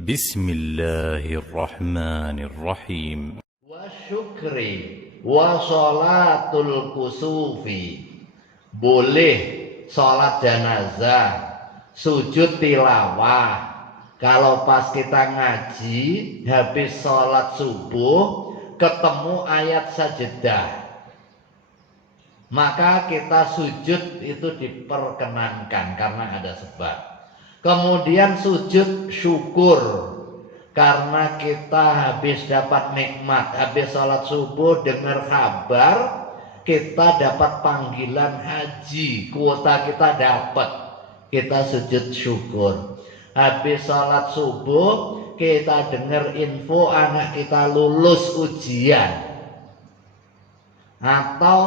بسم الله الرحمن الرحيم Wa syukri wa sholatul kusufi. Boleh sholat jenazah, sujud tilawah. Kalau pas kita ngaji habis sholat subuh ketemu ayat sajdah, maka kita sujud itu diperkenankan karena ada sebab. Kemudian sujud syukur karena kita habis dapat nikmat, habis sholat subuh dengar kabar kita dapat panggilan haji, kuota kita dapat, kita sujud syukur. Habis sholat subuh kita dengar info anak kita lulus ujian atau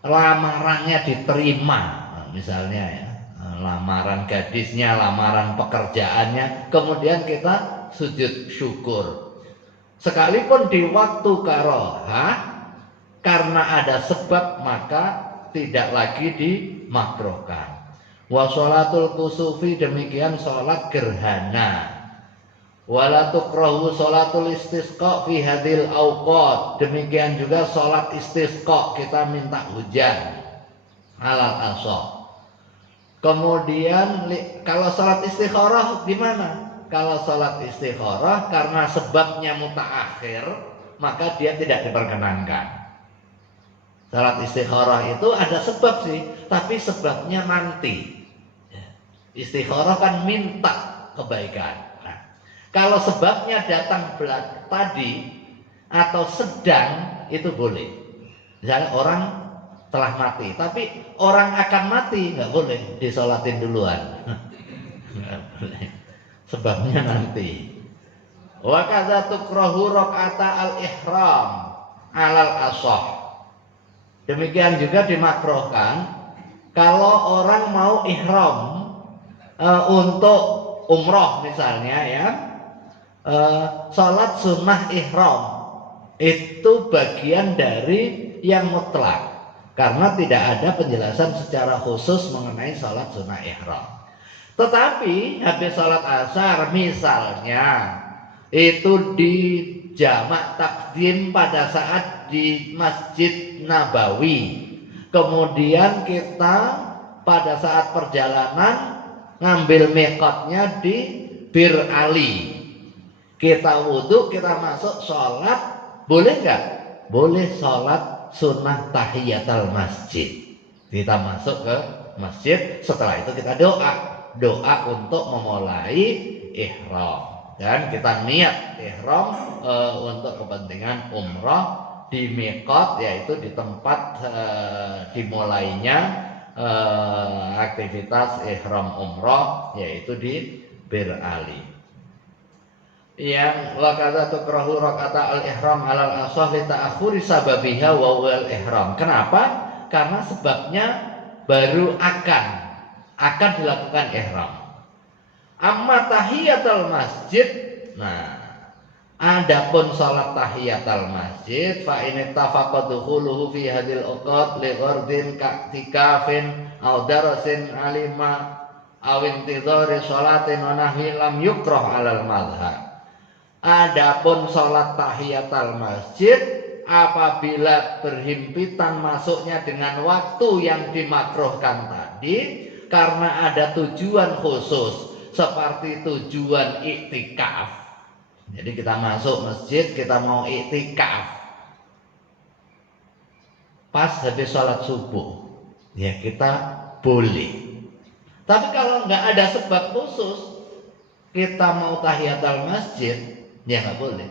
lamarannya diterima, misalnya ya, lamaran gadisnya, lamaran pekerjaannya, kemudian kita sujud syukur. Sekalipun di waktu karohah, karena ada sebab maka tidak lagi dimakruhkan. Wa sholatul kusufi, demikian sholat gerhana. Wala tukrahu sholatul istisqa fi hadil awqat, demikian juga sholat istisqa, kita minta hujan alal asah. Kemudian kalau sholat istikharah gimana? Kalau sholat istikharah karena sebabnya mutaakhir maka dia tidak diperkenankan. Sholat istikharah itu ada sebab sih, tapi sebabnya nanti. Istikharah kan minta kebaikan. Nah, kalau sebabnya datang tadi atau sedang, itu boleh. Misalnya orang telah mati, tapi orang akan mati nggak boleh disolatin duluan. Nggak boleh. Sebabnya nanti. Wa kadza tukrahu rakaata al-ihram alal ashah. Demikian juga dimakruhkan kalau orang mau ihram untuk umroh misalnya ya, sholat sunnah ihram itu bagian dari yang mutlak karena tidak ada penjelasan secara khusus mengenai sholat sunnah ihram. Tetapi habis sholat asar misalnya itu di jamak takdim pada saat di Masjid Nabawi, kemudian kita pada saat perjalanan ngambil miqatnya di Bir Ali, kita wudhu, kita masuk sholat, boleh nggak? Boleh sholat sunnah tahiyatul masjid. Kita masuk ke masjid, setelah itu kita doa untuk memulai ihram. Dan kita niat ihram untuk kepentingan umrah di miqat, yaitu di tempat dimulainya aktivitas ihram umrah, yaitu di Bir Ali. Yang wakata tukrahu rakata al-ihram alal asah li ta'akhuri sababiha wa wal ihram. Kenapa? Karena sebabnya baru akan dilakukan ihram. Amma tahiyatul masjid, nah adapun salat tahiyatul masjid fa in ittafaqa dukhuluhu fi hadil awqat li ghardin ka'tikafin aw darasin alima aw intidhari sholatin wa nahwi lam yukrah alal madhhab. Adapun salat tahiyatul masjid apabila berhimpitan masuknya dengan waktu yang dimakruhkan tadi karena ada tujuan khusus seperti tujuan iktikaf. Jadi kita masuk masjid, kita mau iktikaf pas habis sholat subuh, ya kita boleh. Tapi kalau nggak ada sebab khusus, kita mau tahiyatul masjid, ya nggak boleh.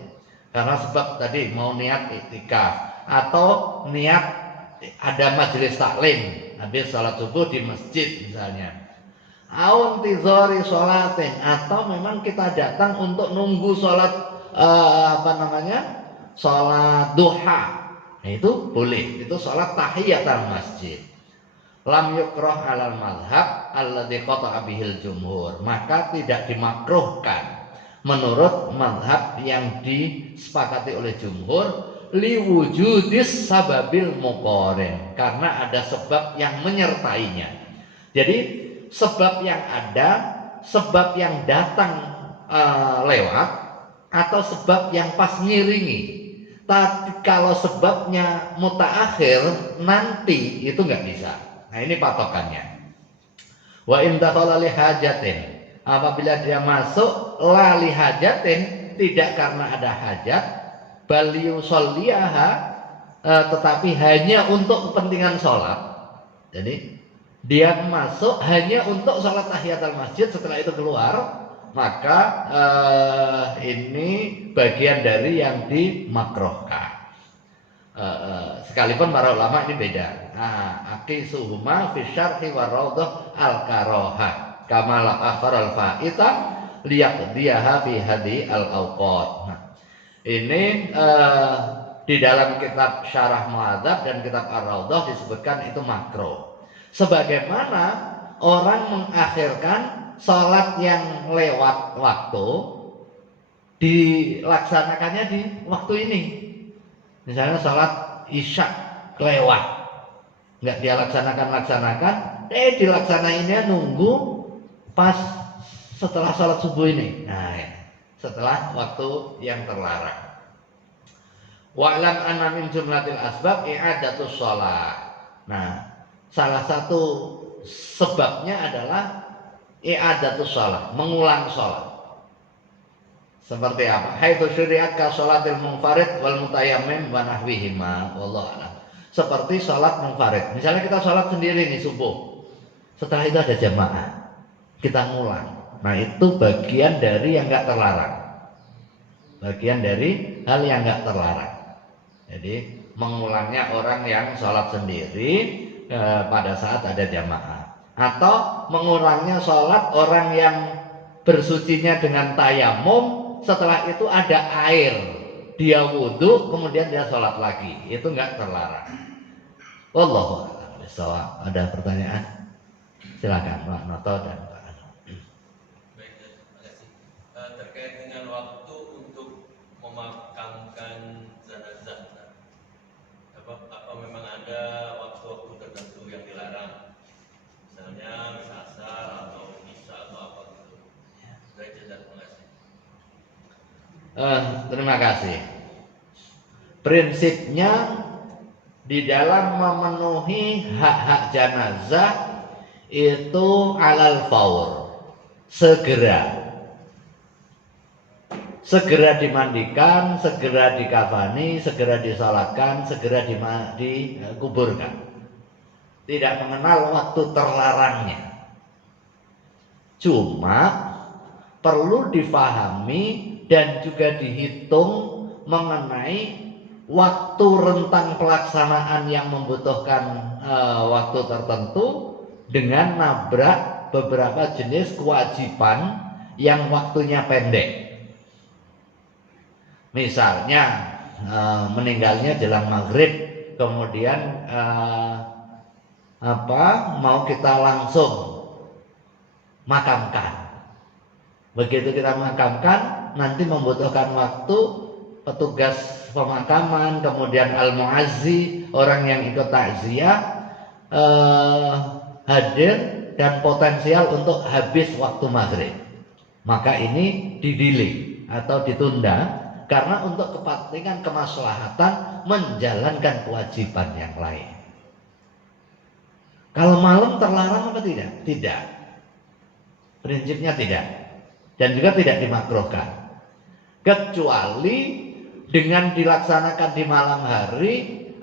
Karena sebab tadi mau niat iktikaf atau niat ada majelis taklim habis sholat subuh di masjid misalnya. Aun tizori sholatin, atau memang kita datang untuk nunggu sholat sholat duha, nah, itu boleh, itu sholat tahiyatul masjid. Lam yukrah alal madhab alladzi qata'a bihil jumhur, maka tidak dimakruhkan menurut madhab yang disepakati oleh jumhur liwujudis sababil muqarin, karena ada sebab yang menyertainya. Jadi sebab yang ada, sebab yang datang lewat atau sebab yang pas ngiringi. Tapi kalau sebabnya mutaakhir nanti itu nggak bisa. Nah ini patokannya. Wa in dakhala li hajatin, apabila dia masuk la li hajatin, tidak karena ada hajat, bal yusolliyaha, tetapi hanya untuk kepentingan sholat. Jadi dia masuk hanya untuk sholat tahiyatul masjid, setelah itu keluar, maka ini bagian dari yang dimakruhkan. Sekalipun para ulama ini beda. Aqisuhuma fi syarhi wa raudhah al-karoha kama la akhar al-fa'ita liyaqdiyaha fi hadi al-awqat. Ini di dalam kitab Syarah Muhadzab dan kitab Ar-Raudhah disebutkan itu makruh. Sebagaimana orang mengakhirkan sholat yang lewat waktu dilaksanakannya di waktu ini. Misalnya sholat isya lewat, nggak dia laksanakan, dilaksanainnya nunggu pas setelah sholat subuh ini. Nah, setelah waktu yang terlarang. Wa'lam anna min jumlatil asbab i'adatus sholat. Nah, salah satu sebabnya adalah i'adatus sholat, mengulang sholat. Seperti apa? Haitsu syuri'at ka sholatil munfarid wal mutayammim wa nahwihima, wallahu a'lam. Seperti sholat munfarid. Misalnya kita sholat sendiri nih subuh. Setelah itu ada jamaah. Kita ngulang. Nah, itu bagian dari yang enggak terlarang. Bagian dari hal yang enggak terlarang. Jadi mengulangnya orang yang sholat sendiri pada saat ada jamaah, atau mengulangnya sholat orang yang bersucinya dengan tayamum, setelah itu ada air, dia wudhu kemudian dia sholat lagi, itu enggak terlarang. Wallahu a'lam bishawab. Ada pertanyaan? Silakan Pak Noto dan Pak Ano. Baik, terima kasih. Terkait dengan waktu untuk memakamkan jenazah, apa memang ada waktu-waktu tertentu yang dilarang? Misalnya asar atau isya atau apa gitu. Baik, terima kasih. Terima kasih. Prinsipnya di dalam memenuhi hak-hak jenazah itu alal faur, segera dimandikan, segera dikafani, segera disalatkan, segera dikuburkan. Tidak mengenal waktu terlarangnya. Cuma perlu difahami dan juga dihitung mengenai waktu rentang pelaksanaan yang membutuhkan waktu tertentu dengan nabrak beberapa jenis kewajiban yang waktunya pendek. Misalnya meninggalnya jelang maghrib, kemudian mau kita langsung makamkan. Begitu kita makamkan, nanti membutuhkan waktu petugas pemakaman, kemudian al-muazzi, orang yang ikut takziah hadir dan potensial untuk habis waktu maghrib. Maka ini didelay atau ditunda karena untuk kepentingan kemaslahatan menjalankan kewajiban yang lain. Kalau malam terlarang apa tidak? Tidak. Prinsipnya tidak. Dan juga tidak dimakruhkan. Kecuali dengan dilaksanakan di malam hari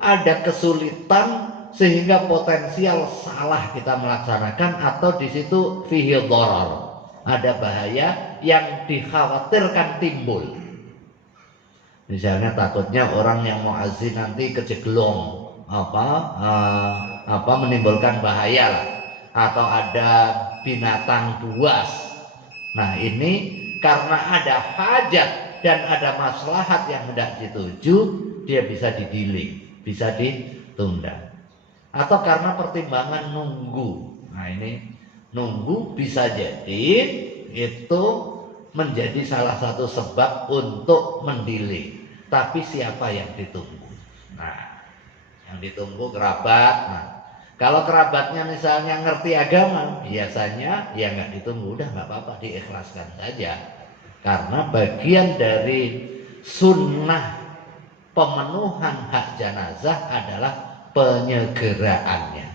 ada kesulitan sehingga potensial salah kita melaksanakan, atau di situ fihi dharar, ada bahaya yang dikhawatirkan timbul. Misalnya takutnya orang yang mau azin nanti kejeglong menimbulkan bahaya lah, atau ada binatang buas. Nah, ini karena ada hajat dan ada maslahat yang hendak dituju, dia bisa didelay, bisa ditunda. Atau karena pertimbangan nunggu. Nah, ini nunggu bisa jadi itu menjadi salah satu sebab untuk mendelay. Tapi siapa yang ditunggu? Nah, yang ditunggu kerabat. Nah, kalau kerabatnya misalnya ngerti agama, biasanya ya nggak ditunggu, udah nggak apa-apa, diikhlaskan saja. Karena bagian dari sunnah pemenuhan hak jenazah adalah penyegeraannya.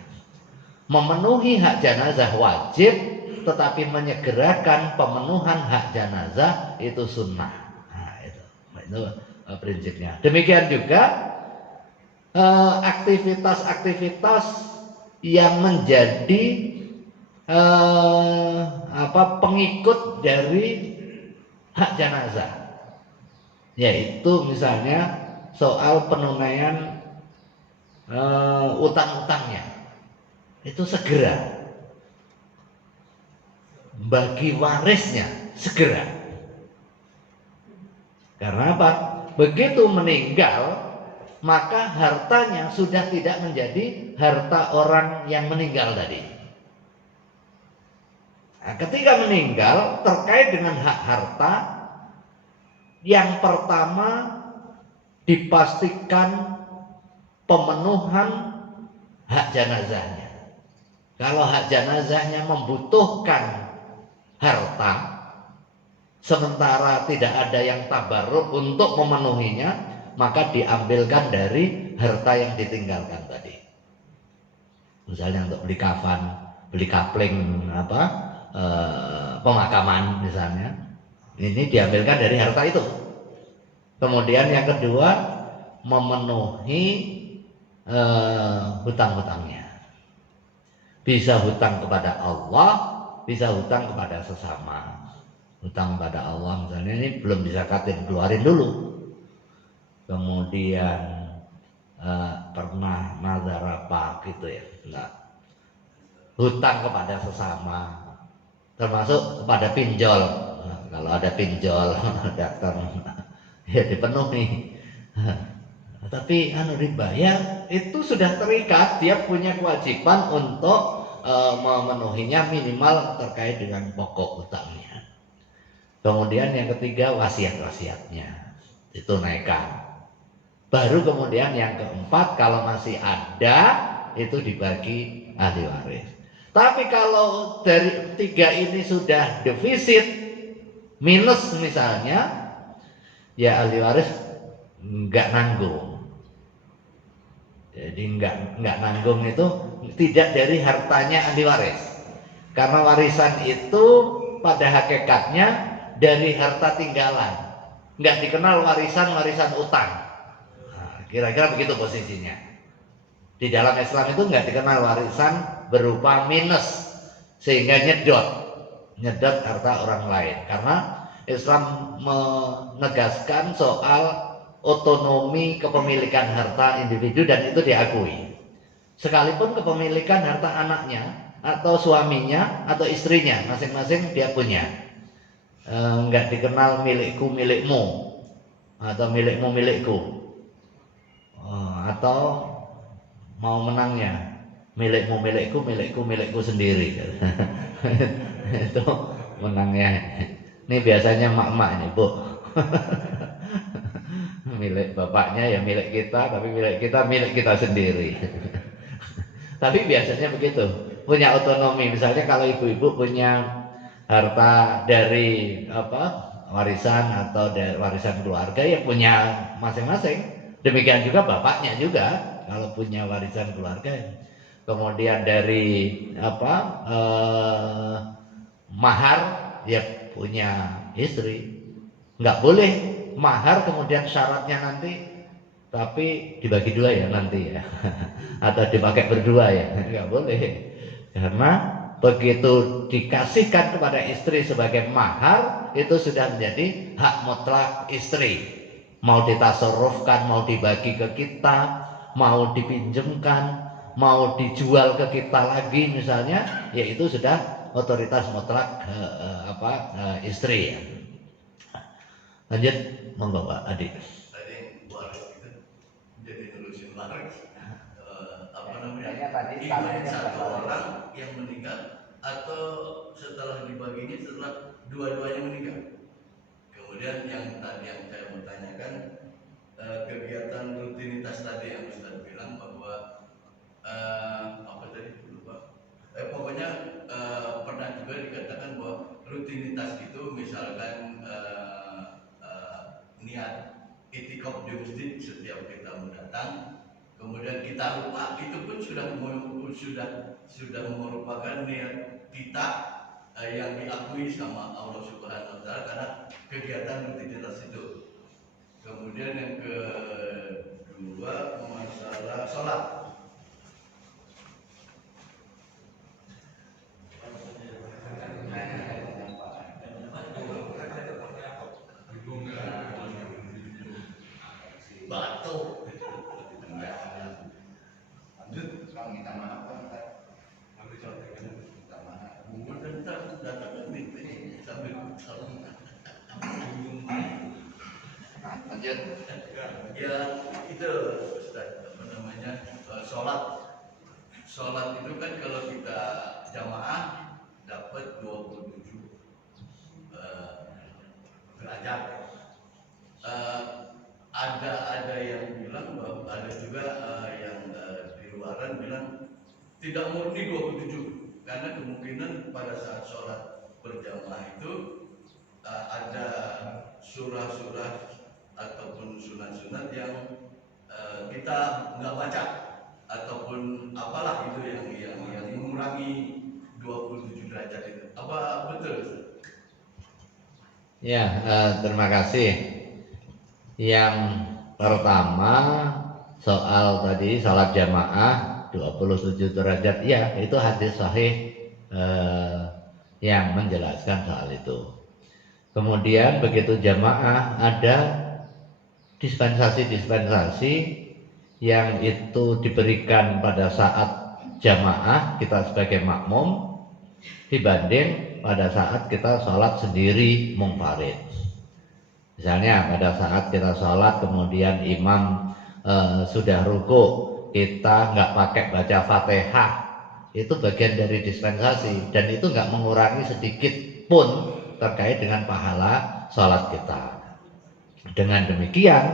Memenuhi hak jenazah wajib, tetapi menyegerakan pemenuhan hak jenazah itu sunnah. Nah, itu prinsipnya. Demikian juga aktivitas-aktivitas yang menjadi pengikut dari hak jenazah, yaitu misalnya soal penunaian utang-utangnya, itu segera, bagi warisnya segera. Karena apa? Begitu meninggal, maka hartanya sudah tidak menjadi harta orang yang meninggal tadi. Nah, ketika meninggal, terkait dengan hak harta, yang pertama dipastikan pemenuhan hak jenazahnya. Kalau hak jenazahnya membutuhkan harta, sementara tidak ada yang tabarruk untuk memenuhinya, maka diambilkan dari harta yang ditinggalkan tadi. Misalnya untuk beli kafan, beli kapling pemakaman misalnya, ini diambilkan dari harta itu. Kemudian yang kedua, memenuhi hutang-hutangnya. Bisa hutang kepada Allah, bisa hutang kepada sesama. Hutang pada Allah misalnya, ini belum disakatin, keluarin dulu. Kemudian pernah nazar apa gitu ya, nah, hutang kepada sesama, termasuk kepada pinjol. Nah, kalau ada pinjol datang ya dipenuhi. Tapi riba ya, itu sudah terikat, dia punya kewajiban untuk memenuhinya minimal terkait dengan pokok hutangnya. Kemudian yang ketiga, wasiat-wasiatnya ditunaikan. Baru kemudian yang keempat, kalau masih ada, itu dibagi ahli waris. Tapi kalau dari tiga ini sudah defisit, minus misalnya, ya ahli waris nggak nanggung. Jadi nggak nanggung itu tidak dari hartanya ahli waris. Karena warisan itu pada hakikatnya dari harta tinggalan. Nggak dikenal warisan utang. Nah, kira-kira begitu posisinya. Di dalam Islam itu nggak dikenal warisan berupa minus, sehingga nyedot harta orang lain. Karena Islam menegaskan soal otonomi kepemilikan harta individu, dan itu diakui. Sekalipun kepemilikan harta anaknya atau suaminya atau istrinya masing-masing dia punya, nggak dikenal milikku milikmu atau milikmu milikku, atau mau menangnya milikmu milikku milikku milikku sendiri. Itu menangnya. Ini biasanya mak-mak ini, Bu. Milik bapaknya ya milik kita, tapi milik kita sendiri. Tapi biasanya begitu, punya otonomi. Misalnya kalau ibu-ibu punya harta dari warisan atau dari warisan keluarga, ya punya masing-masing. Demikian juga bapaknya juga kalau punya warisan keluarga. Kemudian dari mahar, ya punya istri. Nggak boleh mahar kemudian syaratnya nanti tapi dibagi dua ya nanti ya atau dipakai berdua ya, nggak boleh. Karena begitu dikasihkan kepada istri sebagai mahar, itu sudah menjadi hak mutlak istri. Mau ditasarrufkan, mau dibagi ke kita, mau dipinjemkan, mau dijual ke kita lagi misalnya, ya itu sudah otoritas mutlak istri ya. Lanjut, monggo Pak Adi. Tadi waris itu jadi nerusin waris. Tadi Ikutin satu orang yang meninggal atau setelah dibaginya setelah dua-duanya meninggal. Kemudian yang tadi yang saya mau tanyakan, kegiatan rutinitas tadi yang Ustaz bilang bahwa apa tadi lupa. Pokoknya pernah juga dikatakan bahwa rutinitas itu misalkan itikaf di masjid setiap kita mendatang, kemudian kita lupa, itu pun sudah merupakan niat kita yang diakui sama Allah Subhanahu Wa Taala karena kegiatan rutinitas itu. Kemudian yang kedua masalah sholat. Batu. Lanjut, kalau minta maaf minta maaf. Mungkin datang sambil lanjut. Ya itu Ustaz, apa namanya, sholat itu kan kalau kita jamaah dapat 27 derajat. Ada yang bilang bahwa ada juga yang di luaran bilang tidak murni 27 karena kemungkinan pada saat sholat berjamaah itu ada surah-surah ataupun sunat-sunat yang kita nggak baca ataupun apalah itu yang mengurangi 27 derajat itu. Apa betul? Ya, terima kasih. Yang pertama soal tadi salat jamaah 27 derajat, ya itu hadis sahih yang menjelaskan soal itu. Kemudian begitu jamaah ada dispensasi yang itu diberikan pada saat jamaah kita sebagai makmum dibanding pada saat kita sholat sendiri munfarid. Misalnya pada saat kita sholat kemudian imam sudah rukuk, kita nggak pakai baca Fatihah, itu bagian dari dispensasi dan itu nggak mengurangi sedikit pun terkait dengan pahala sholat kita. Dengan demikian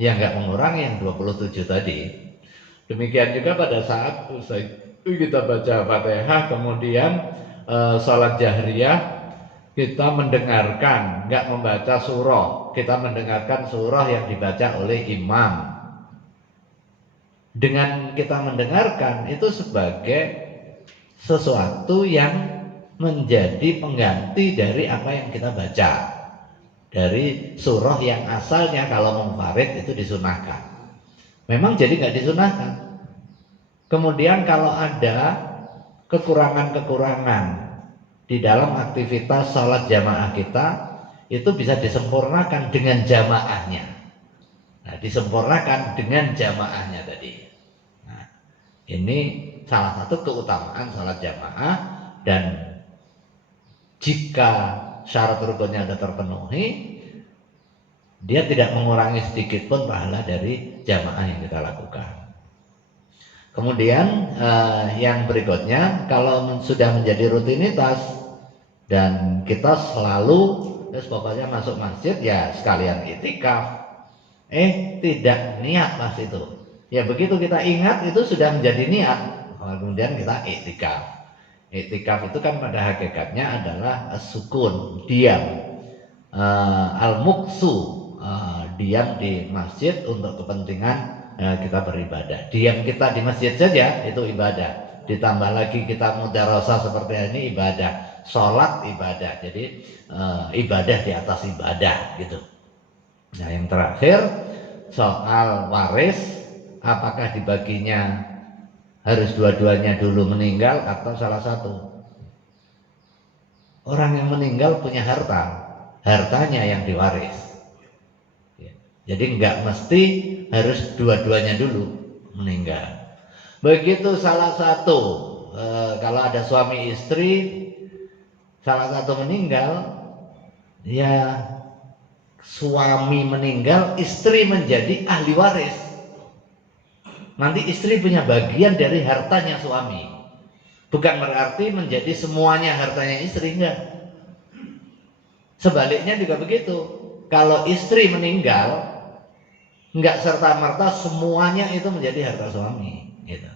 yang nggak mengurangi yang 27 tadi. Demikian juga pada saat kita baca Fatihah kemudian sholat jahriyah kita mendengarkan, nggak membaca surah, kita mendengarkan surah yang dibaca oleh imam. Dengan kita mendengarkan itu sebagai sesuatu yang menjadi pengganti dari apa yang kita baca. Dari surah yang asalnya kalau munfarid itu disunahkan. Memang jadi nggak disunahkan. Kemudian kalau ada kekurangan-kekurangan di dalam aktivitas sholat jamaah kita, itu bisa disempurnakan dengan jamaahnya. Nah, disempurnakan dengan jamaahnya tadi. Nah, ini salah satu keutamaan sholat jamaah, dan jika syarat rukunnya sudah terpenuhi, dia tidak mengurangi sedikit pun pahala dari jamaah yang kita lakukan. Kemudian yang berikutnya, kalau sudah menjadi rutinitas dan kita selalu pokoknya masuk masjid ya sekalian itikaf, tidak niat pas itu. Ya begitu kita ingat itu sudah menjadi niat, kemudian kita itikaf. Itikaf itu kan pada hakikatnya adalah sukun, diam, al-muqsu, diam di masjid untuk kepentingan kita beribadah. Diam kita di masjid saja itu ibadah. Ditambah lagi kita mudarasah seperti ini ibadah. Sholat ibadah. Jadi ibadah di atas ibadah gitu. Nah yang terakhir soal waris, apakah dibaginya harus dua-duanya dulu meninggal atau salah satu? Orang yang meninggal punya harta, hartanya yang diwaris. Jadi enggak mesti harus dua-duanya dulu meninggal. Begitu salah satu, kalau ada suami istri, salah satu meninggal, ya suami meninggal, istri menjadi ahli waris. Nanti istri punya bagian dari hartanya suami. Bukan berarti menjadi semuanya hartanya istri, enggak. Sebaliknya juga begitu. Kalau istri meninggal, enggak serta-merta semuanya itu menjadi harta suami gitu.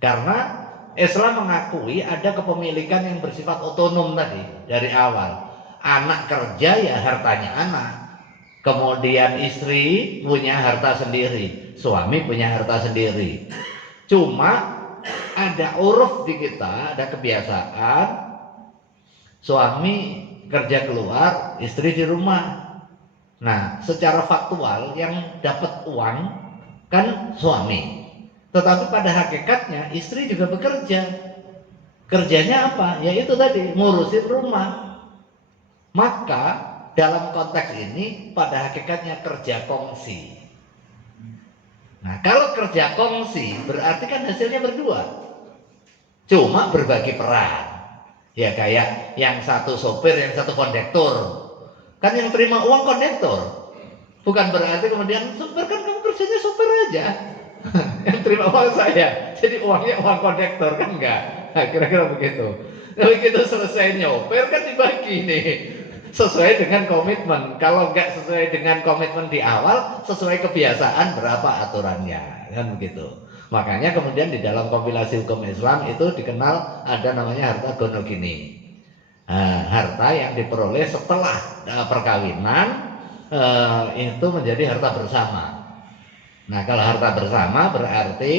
Karena Islam mengakui ada kepemilikan yang bersifat otonom tadi dari awal. Anak kerja ya hartanya anak, Kemudian istri punya harta sendiri, suami punya harta sendiri. Cuma ada uruf di kita, ada kebiasaan suami kerja keluar, istri di rumah. Nah, secara faktual yang dapat uang kan suami. Tetapi pada hakikatnya istri juga bekerja. Kerjanya apa? Ya itu tadi, ngurusin rumah. Maka dalam konteks ini pada hakikatnya kerja kongsi. Nah, kalau kerja kongsi berarti kan hasilnya berdua. Cuma berbagi peran. Ya kayak yang satu sopir, yang satu kondektur. Kan yang terima uang kondektur. Bukan berarti kemudian sopir kan kamu kerjanya sopir aja. Yang terima uang saya. Jadi uangnya uang kondektur kan enggak. Nah, kira-kira begitu. Nah, begitu selesai nyopir kan dibagi nih. Sesuai dengan komitmen. Kalau enggak sesuai dengan komitmen di awal, sesuai kebiasaan berapa aturannya. Kan begitu. Makanya kemudian di dalam kompilasi hukum Islam itu dikenal ada namanya harta gonogini. Harta yang diperoleh setelah perkawinan itu menjadi harta bersama. Nah, kalau harta bersama berarti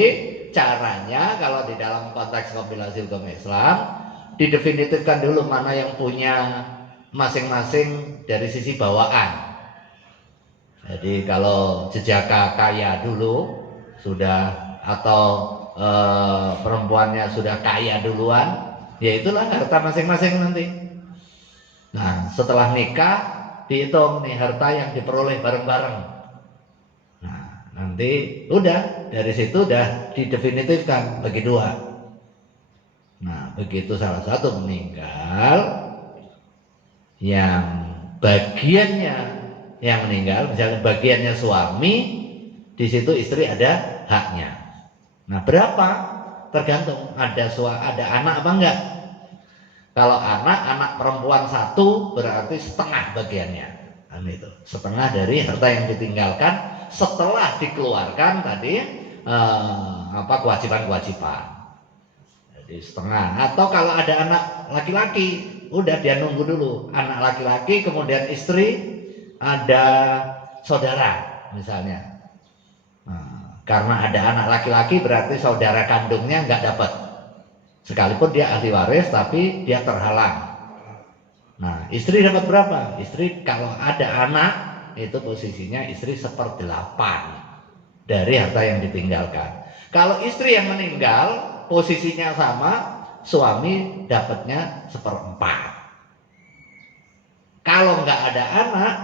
caranya kalau di dalam konteks kompilasi hukum Islam didefinitifkan dulu mana yang punya masing-masing dari sisi bawaan. Jadi kalau jejaka kaya dulu sudah atau perempuannya sudah kaya duluan, ya itulah harta masing-masing nanti. Nah, setelah nikah dihitung nih harta yang diperoleh bareng-bareng. Nah, nanti udah dari situ udah didefinitifkan bagi dua. Nah, begitu salah satu meninggal, yang bagiannya yang meninggal, misalnya bagiannya suami, di situ istri ada haknya. Nah, berapa? Tergantung ada anak apa enggak. Kalau anak perempuan satu berarti setengah bagiannya. Kan itu, setengah dari harta yang ditinggalkan setelah dikeluarkan tadi kewajiban-kewajiban. Jadi setengah. Atau kalau ada anak laki-laki, udah dia nunggu dulu. Anak laki-laki kemudian istri ada saudara misalnya. Nah, karena ada anak laki-laki berarti saudara kandungnya nggak dapat. Sekalipun dia ahli waris tapi dia terhalang. Nah, istri dapat berapa? Istri kalau ada anak itu posisinya istri 1/8 dari harta yang ditinggalkan. Kalau istri yang meninggal posisinya sama, suami dapatnya 1/4. Kalau nggak ada anak,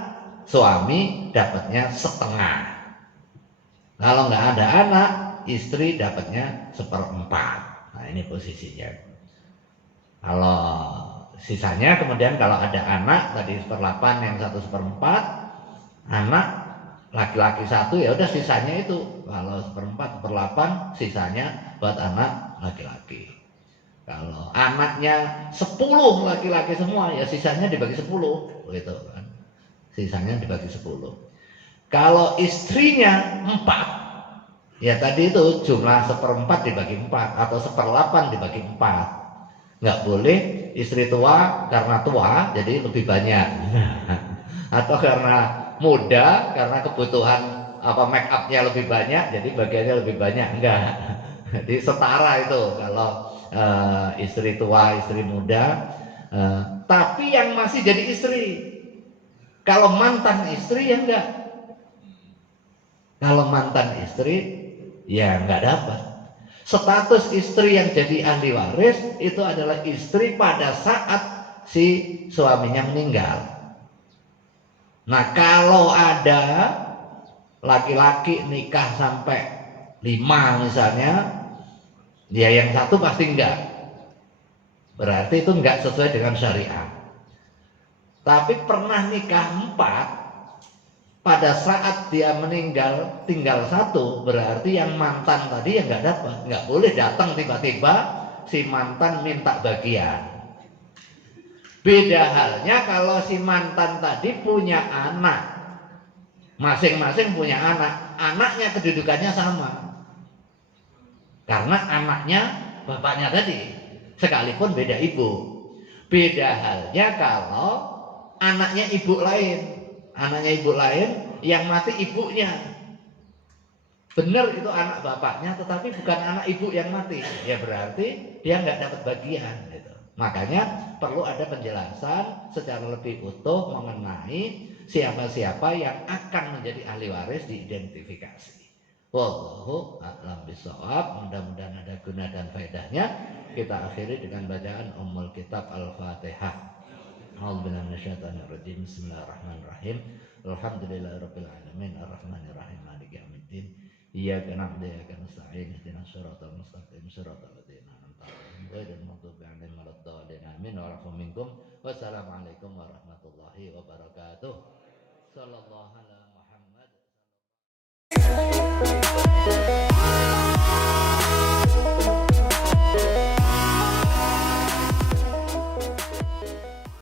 suami dapatnya setengah. Kalau nggak ada anak, istri dapatnya 1/4. Nah, ini posisinya. Kalau sisanya kemudian kalau ada anak tadi 1/8, yang satu 1/4, anak laki-laki satu, ya udah sisanya itu. Kalau 1/4, 1/8, sisanya buat anak laki-laki. Kalau anaknya 10 laki-laki semua, ya sisanya dibagi 10, gitu kan. Sisanya dibagi 10. Kalau istrinya 4, ya tadi itu jumlah 1/4 dibagi 4 atau 1/8 dibagi 4. Nggak boleh istri tua karena tua jadi lebih banyak. Atau karena muda, karena kebutuhan make upnya lebih banyak jadi bagiannya lebih banyak. Enggak. Jadi setara itu kalau istri tua, istri muda. Tapi yang masih jadi istri. Kalau mantan istri ya enggak. Kalau mantan istri ya enggak dapat. Status istri yang jadi ahli waris itu adalah istri pada saat si suaminya meninggal. Nah, kalau ada laki-laki nikah sampai 5 misalnya, ya yang satu pasti enggak. Berarti itu enggak sesuai dengan syariat. Tapi pernah nikah 4, pada saat dia meninggal tinggal 1, berarti yang mantan tadi ya nggak dapat. Nggak boleh datang tiba-tiba si mantan minta bagian. Beda halnya kalau si mantan tadi punya anak, masing-masing punya anak, anaknya kedudukannya sama. Karena anaknya bapaknya tadi, sekalipun beda ibu. Beda halnya kalau anaknya ibu lain. anaknya ibu lain, yang mati ibunya. Benar itu anak bapaknya, tetapi bukan anak ibu yang mati. Ya berarti dia nggak dapat bagian. Gitu. Makanya perlu ada penjelasan secara lebih utuh mengenai siapa-siapa yang akan menjadi ahli waris diidentifikasi. Wallahu a'lam bishawab. Mudah-mudahan ada guna dan faedahnya. Kita akhiri dengan bacaan Ummul Kitab Al-Fatihah. A'udzubillahi minasyaitonirrajim. Bismillahirrahmanirrahim. Alhamdulillahirabbil alamin arrahmanirrahim maliki yaumiddin. Iyyaka na'budu wa iyyaka nasta'in. Ihdinas siratal mustaqim siratal ladzina an'amta 'alaihim ghairil maghdubi 'alaihim waladdallin. Amin. Wa rahmatullahi minkum. Wassalamualaikum warahmatullahi wabarakatuh. Sallallahu alaihi